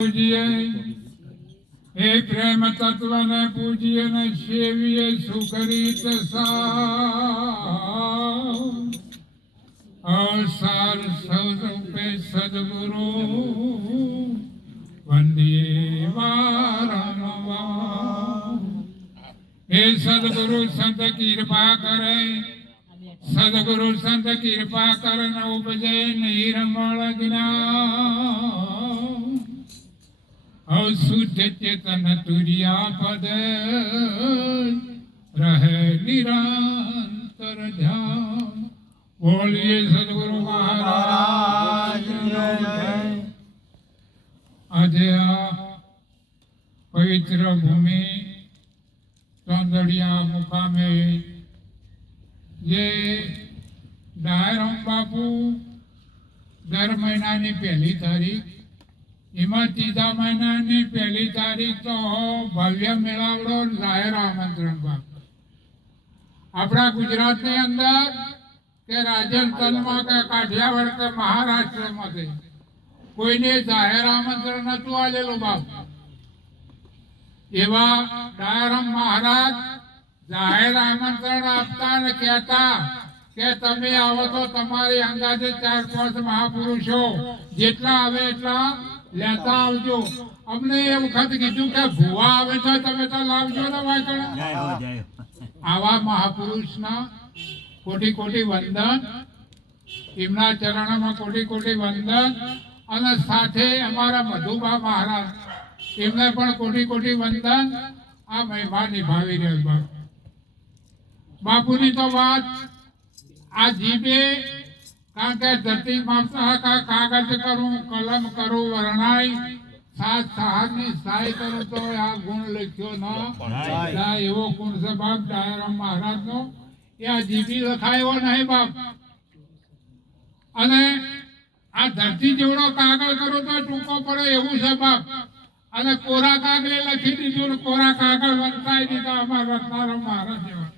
પૂજીએ હે પ્રેમ તત્વને પૂજીએ ને સેવીએ સુખરીત અસાર સ્વરૂપે સદગુરુ વંદીએ વારંવાર હે સદગુરુ સંત કૃપા કરે સદગુરુ સંત કૃપા કરને ઉપજે નિર્મળ જ્ઞાન શુદ્ધ ચેતન તુર્યા પદ રહે નિરંતર ધ્યાન બોલીએ સદગુરુ મહારાજ આજે આ પવિત્ર ભૂમિ ચોંદડિયા મુકામે જે ડાયરામ બાપુ દર મહિનાની પહેલી તારીખ એમાં ત્રીજા મહિનાની પહેલી તારીખ તો ભવ્ય મેળાવડો જાહેર આમંત્રણ બાપુ આપણા ગુજરાતની અંદર કે રાજસ્થાનમાં કે કાઠિયાવાડ કે મહારાષ્ટ્રમાં કોઈને જાહેર આમંત્રણ નતું આલેલું બાપુ એવા ડાયરામ મહારાજ જાહેર આમંત્રણ આપતા અને કહેતા કે તમે આવો તો તમારી અંદાજે 4-5 મહાપુરુષો જેટલા આવે એટલા લેતા આવજો. અમને એ વખત કીધું કે ભુવા આવે તો તમે તો લાવજો ને વાંકણ. આવા મહાપુરુષના કોટી કોટી વંદન, એમના ચરણોમાં કોટી કોટી વંદન અને સાથે અમારા મધુબા મહારાજ એમને પણ કોટી કોટી વંદન. આ મહિમા નિભાવી રહ્યો બાપુ. બાપુની તો વાત આ જીભે કારણ કે ધરતી માપતા કાગળ કરું કલમ કરું વર્ણાય સાત સહાની સહાય કરું તો આ ગુણ લખ્યો ના એવો ગુણ છે બાપ ડાયરામ મહારાજ નો. એ આ જીભી લખાયો નહીં બાપ. અને આ ધરતી જેવડો કાગળ કરો તો ટૂંકો પડે એવું છે બાપ. અને કોરા કાગળે લખી દીધું કોરા કાગળ વંચાઈ દીધા અમારા રત્નારામ મહારાજ જેવા.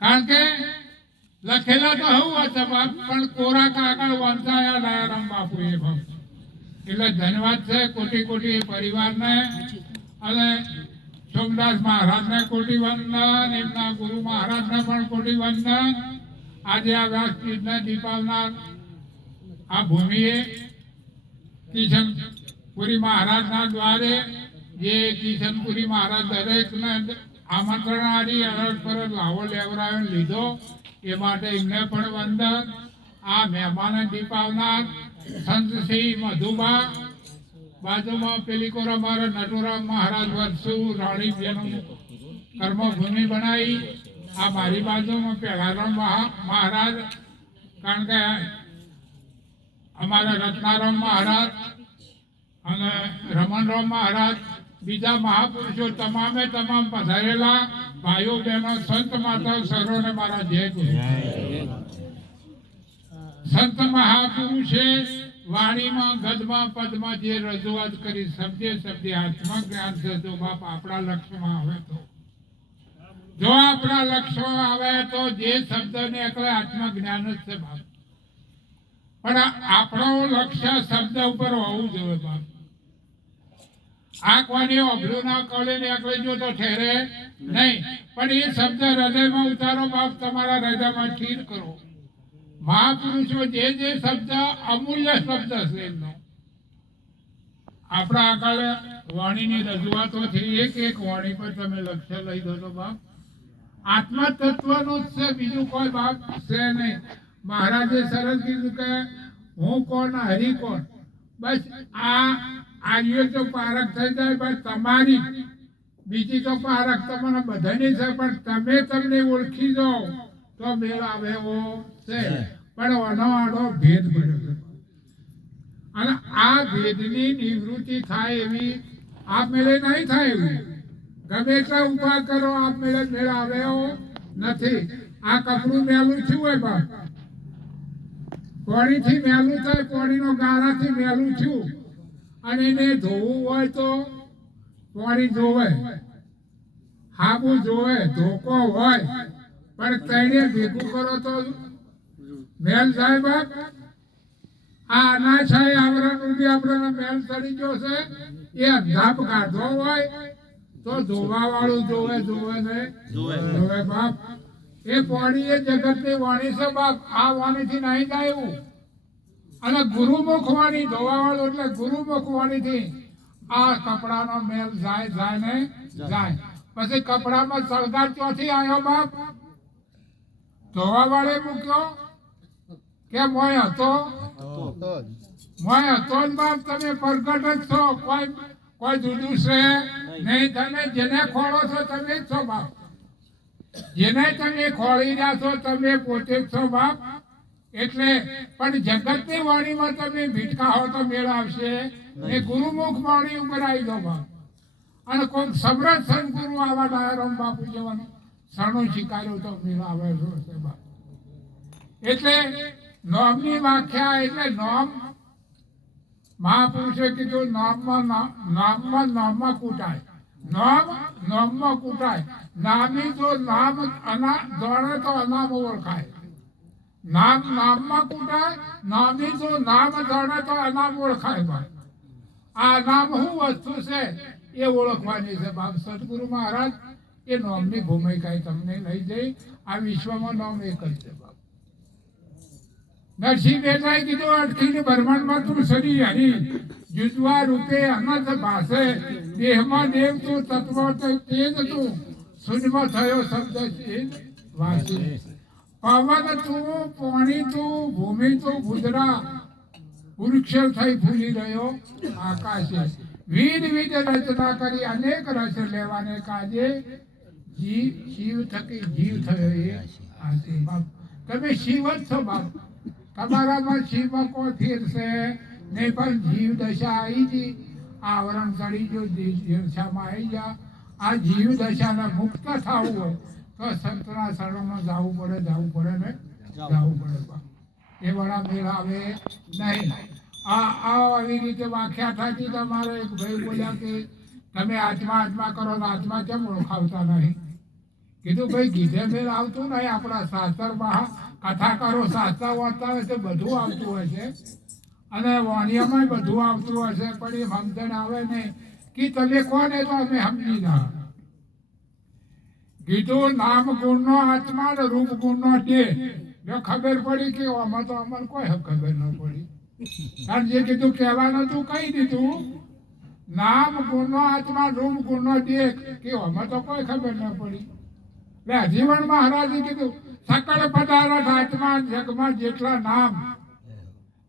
કારણ કે લખેલા તો હું હતા બાપ પણ કોરા કાગળ વંચાયા ડાયરામ બાપુ એ બાપ. એટલે ધન્યવાદ છે કોટી કોટી પરિવારને અને સોમદાસ મહારાજને કોટી વંદન, એમના ગુરુ મહારાજને પણ કોટી વંદન. આજે આ વ્યાસપીઠને દીપાવનાર આ ભૂમિએ કિશનપુરી મહારાજના દ્વારે જે કિશનપુરી મહારાજ દરેકને આમંત્રણ આરી અરજ પર લાવો લેવરાયો લીધો એ માટે એમને પણ વંદન. આ મહેમાને દીપાવનાર સંત શ્રી મધુબા બાજુમાં પેલી કોર અમારા નટુરામ મહારાજ વર્ષુ રાણી બેનું કર્મભૂમિ બનાવી. આ મારી બાજુમાં પેલારામ મહારાજ કારણ કે અમારા રત્નારામ મહારાજ અને રમણરામ મહારાજ બીજા મહાપુરુષો તમામે તમામ પધારેલા ભાઈઓ બહેનો સંત માતા સરોને મારા જય ગુરુ. સંત મહાપુરુષે વાણીમાં ગદમાં પદમાં જે રજૂઆત કરી શબ્દે શબ્દે આત્મજ્ઞાન છે. જો બાપ આપણા લક્ષ્યમાં આવે તો જો આપણા લક્ષ્યમાં આવે તો જે શબ્દ ને એકલે આત્મજ્ઞાન જ છે બાપ. પણ આપણો લક્ષ્ય શબ્દ ઉપર હોવું જોઈએ બાપ. આ કોને અભલું ના કરે ને એકલે જો તો ઠેરે નહીં. પણ એ શબ્દ હૃદયમાં ઉતારો બાપ. તમારા હૃદયમાં સ્થિર કરો. મહાપુરુષો જે શબ્દ અમૂલ્ય શબ્દ છે એમનો આપણા આગળ વાણીની રજૂઆતો છે. એક વાણી પર તમે લક્ષ્ય લઈ દો તો બાપ આત્મા તત્વનું જ છે, બીજું કોઈ બાપ છે નહીં. મહારાજે સરસ કીધું કે હું કોણ હરિ કોણ. બસ આ આર્યો તો પારખ થઈ જાય બસ તમારી. બીજી તો પારખ તમને બધાની છે પણ તમે તમને ઓળખી જાઓ તો મેળ આવે એવો છે. પણ આનો આડો ભેદ પડ્યો છે અને આ ભેદની નિવૃત્તિ થાય એવી આપમેળે નહીં થાય એવી. ગમે એટલા ઉપાય કરો આપમેળે મેળ આવે એવો નથી. આ કપડું મેલું થયું હોય બાપ કોણીથી મેલું થાય, કોણીનો ગાળાથી મેલું થયું અને એને ધોવું હોય તો કોણી જોવે, હાબુ જોવે, ધોકો હોય પણ તઈને ભેગું કરો તો મેલ જાય બાપ. આ અનાછાય આવરણ રૂપી આપણને મેલ ચડી ગયો છે એ અંધાપ કાઢવો હોય તો ધોવા વાળું જોવે ને જોવે બાપ એ પાણી એ જગતની વાણી છે બાપ આ વાણીથી નહીં જાય એવું અને ગુરુમુખ વાણી ધોવા વાળું એટલે ગુરુમુખ વાણીથી આ કપડાનો મેલ જાય ને જાય પછી કપડામાં સળગાર ચોથી આવ્યો બાપ ધોવા વાળે મૂક્યો કે મોય હતો મોય હતો ને બાપ તમે પ્રગટ જ છો કોઈ જુદું છે નહીં તમે જેને ખોળો છો તમે જ છો બાપ જેને તમે ખોળી રહ્યા છો તમે પોતે જ છો બાપ એટલે પણ જગતની વાણીમાં તમે ભીટકા હો તો મેળ આવશે એ ગુરુમુખ વાણી ઉપર આવી દો બાપ અને કોઈ સમરથ સંતગુરુ આવા ડાયરામ બાપુ જેવાનું સણું શીખાયું તો મેળ આવે છે બાપ એટલે નોમની વ્યાખ્યા એટલે નોમ મહાપુરુષે કીધું નામમાં કૂટાય નોમમાં કૂટાય નામી જો નામ દોડે તો અનામ ઓળખાય નામમાં કૂટાય નામી જો નામ દોડે તો અનામ ઓળખાય ભાઈ આ નામ શું વસ્તુ છે એ ઓળખવાની છે બાપ સદગુરુ મહારાજ એ નોમની ભૂમિકા તમને લઈ જઈ આ વિશ્વમાં નોમ એક જ છે બાપ નરસિંહ મહેતાએ કીધું અટકીને બ્રહ્માંડમાં તું સરી હરી જુજવા રૂપે અનંત ભાષે દેહમાં દેવ તું તત્વ તેજ તું શૂન્યમાં થયો શબ્દ છે વાસી પવન તું પાણી તું ભૂમિ તું ભૂદરા વૃક્ષ થઈ ફૂલી રહ્યો આકાશે વિવિધ રચના કરી અનેક રસ લેવાને કાજે શિવ થકી જીવ થયો એ આસી બાપ તમે શિવ જ છો બાપ તમારામાં શિવમાં કોઈ ફેર છે નહીં પણ જીવ દશા આવી ગઈ આવરણ ચડી ગયો દશામાં આવી જા આ જીવ દશાને મુક્ત થવું હોય તો સંતના શરણમાં જવું પડે ને જવું પડે બાપ એ વડા મેળ આવે નહીં આવી રીતે વ્યાખ્યા થતી તમારે એક ભાઈ બોલ્યા કે તમે આત્મા કરો ને આત્મા કેમ ઓળખાવતા નહીં કીધું ભાઈ ગીધે મેળ આવતું નહીં આપણા શાસ્ત્રમાં કથાકારો શાસ્ત્ર વાંચતા હોય છે બધું આવતું હોય છે અને વાણિયામાં બધું આવતું હોય છે પણ એ સમજણ આવે નહીં કે તમે કોને તો અમે સમજી ના કીધું નામ ગુણનો આત્મા ને રૂપ ગુણનો દેહ જો ખબર પડી કે આમાં તો અમને કોઈ ખબર ન પડી કારણ જે કીધું કહેવાનું તું કહી દીધું નામ ગુણનો આત્મા રૂપ ગુણનો દેહ કે આમાં તો કોઈ ખબર ન પડી એટલે જીવન મહારાજે કીધું સકળ પદાર્થ આત્મા જગમાં જેટલા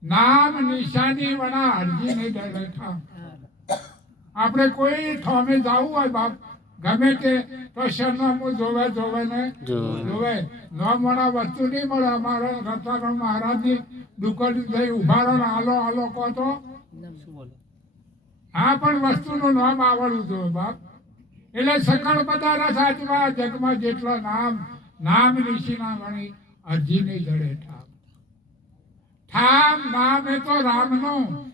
નામ નિશાની વણા હરજી નહીં બેઠા આપણે કોઈ ઠોમે જવું હોય બાપ ગમે તે તો સરનામું જોવે નોમ વણા વસ્તુ નહીં મળે અમારા રત્નાકર મહારાજની દુકાન જઈ ઉભા રહો આલો કહો તો હા પણ વસ્તુનું નામ આવડવું જોઈએ બાપ એટલે સકળ પદાર્થ આત્મા જગમાં જેટલા નામ નિશીના વણી અરજી નહીં જડે ઠામ નામ એ તો રામનું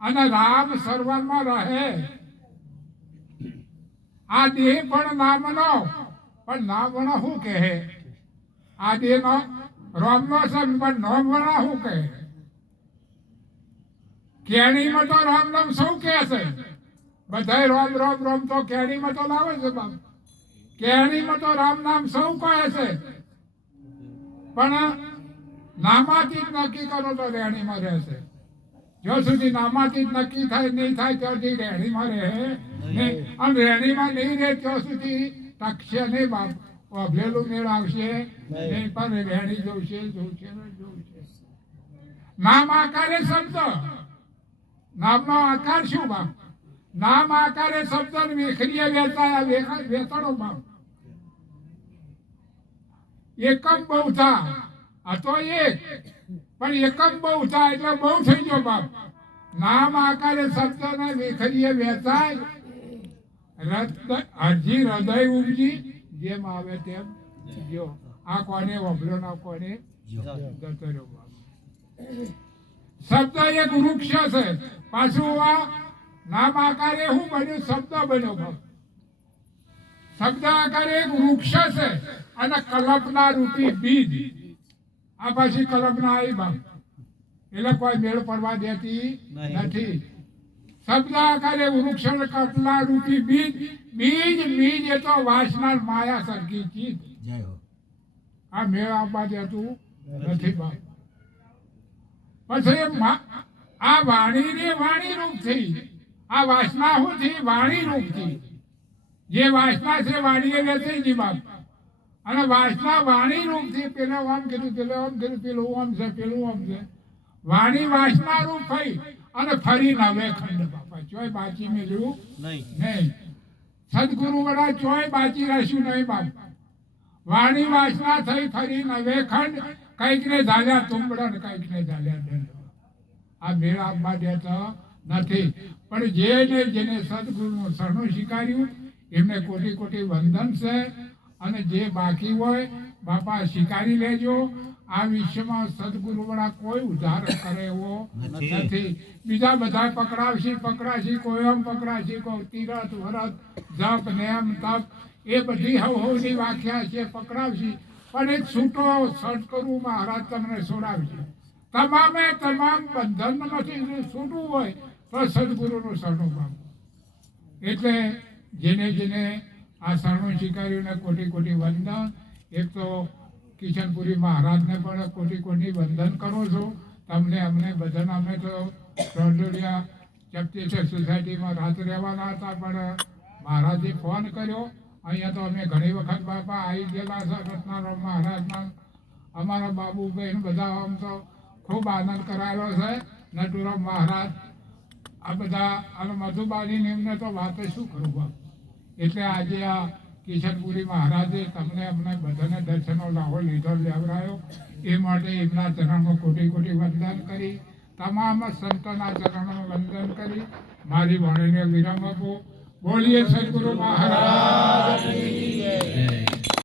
અને રામ સર્વમાં રહે આ દેહ પણ નામનો પણ નામનો શું કહે આ દેહનો રામનો સંગ પણ નામનો શું કહે કેણીમાં તો રામ નામ સૌ કહે છે બધા રામ રામ રામ તો કેણીમાં તો લાવે છે બાપ કેણીમાં તો રામ નામ સૌ કહે છે પણ નામાતીત નક્કી કરો તો રેણીમાં રહેશે જો સુધી નામાતીત નક્કી થાય નહીં થાય ત્યાં સુધી રેણીમાં રહે નહીં અને રેણીમાં નહીં રહે ત્યાં સુધી ટકશે નહીં બાપ અભેલું મેળ આવશે નહીં પણ રેણી જોશે નામ આકારે શબ્દ નામનો આકાર શું બાપ નામ આકારે શબ્દ વેખરીએ વેચાણો બાપ એકમ બહુ થા આ તો એક પણ એકમ બહુ થાય એટલે બહુ થઈ ગયો બાપ નામ આકારે શબ્દ ને વેખરીએ વેચાય હરજી હૃદય ઉપજી જેમ આવે તેમ જો આ કોને વભલો ના કોને જતો રહ્યો બાપ શબ્દ એક વૃક્ષ છે પાછું આ નામ આકારે શું બન્યું શબ્દ બન્યો બાપ શબ્દ આકારે એક વૃક્ષ છે અને કલ્પના રૂપી બીજ આ પછી કલ્પના આવી બાપ એટલે કોઈ મેળ પડવા દેતી નથી. શબ્દ આકારે વૃક્ષ કપલા રૂપી બીજ બીજ બીજ એ તો વાસના માયા સરખી ચીજ. આ મેળ આપવા દેતું નથી બાપ. પછી આ વાણી ને વાણી રૂપ થઈ, આ વાસના શું થઈ? વાણી રૂપ થઈ. જે વાસના છે વાણીએ વેચાઈ ગઈ બાપ. અને વાસના વાણી રૂપ થી પેલા આમ કીધું, પેલા આમ કીધું, પેલું આમ છે, પેલું આમ છે. વાણી વાસના રૂપ થઈ અને ફરી નવે ખંડ બાપા ચોય બાચી મેળ્યું નહીં. સદગુરુ વડા ચોય બાચી રાખ્યું નહીં બાપ. વાણી વાસના થઈ ફરી નવે ખંડ, કઈક ને ઝાલ્યા તુંબડા ને કઈક ને ઝાલ્યા દંડ. આ મેળ આપવા દેતા નથી. પણ જેને સદગુરુનું શરણું સ્વીકાર્યું એમને કોટી કોટી વંદન છે. અને જે બાકી હોય બાપા સ્વીકારી લેજો. આ વિશ્વમાં સદગુરુ વાળા કોઈ ઉદ્ધાર કરે એવો નથી. બીજા બધા પકડાશી, કોઈ આમ પકડાશી, કોઈ તીરથ વ્રત જપ નેમ તપ એ બધી હવની વ્યાખ્યા છે પકડાવશી. પણ એક છૂટો સદગુરુ મહારાજ તમને છોડાવશે. તમામે તમામ બંધનમાંથી છૂટવું હોય તો સદગુરુનું શરણું પામવું. એટલે જેને આ શરણું સ્વીકાર્યું કોટી કોટી વંદન. એક તો કિશનપુરી મહારાજને પણ કોટી કોટી વંદન કરો છો. તમને અમને બધાને અમે તો રંડોડિયા ચપટેશ્વર સોસાયટીમાં રાત રહેવાના હતા, પણ મહારાજે ફોન કર્યો. અહીંયા તો અમે ઘણી વખત બાપા આવી ગયેલા છે. રત્નારામ મહારાજના અમારા બાબુભાઈ બધા આમ તો ખૂબ આનંદ કરાયેલો છે. નટુરામ મહારાજ આ બધા અને મધુબાની એમને તો વાતે શું કરું બાપ. એટલે આજે આ કિશનપુરી મહારાજે તમને અમને બધાને દર્શનનો લાહો લીધો લેવડાયો. એ માટે એમના ચરણમાં કોટી કોટી વંદન કરી, તમામ સંતોના ચરણોમાં વંદન કરી મારી વાણીને વિરામ આપો. બોલીએ સદગુરુ મહારાજ.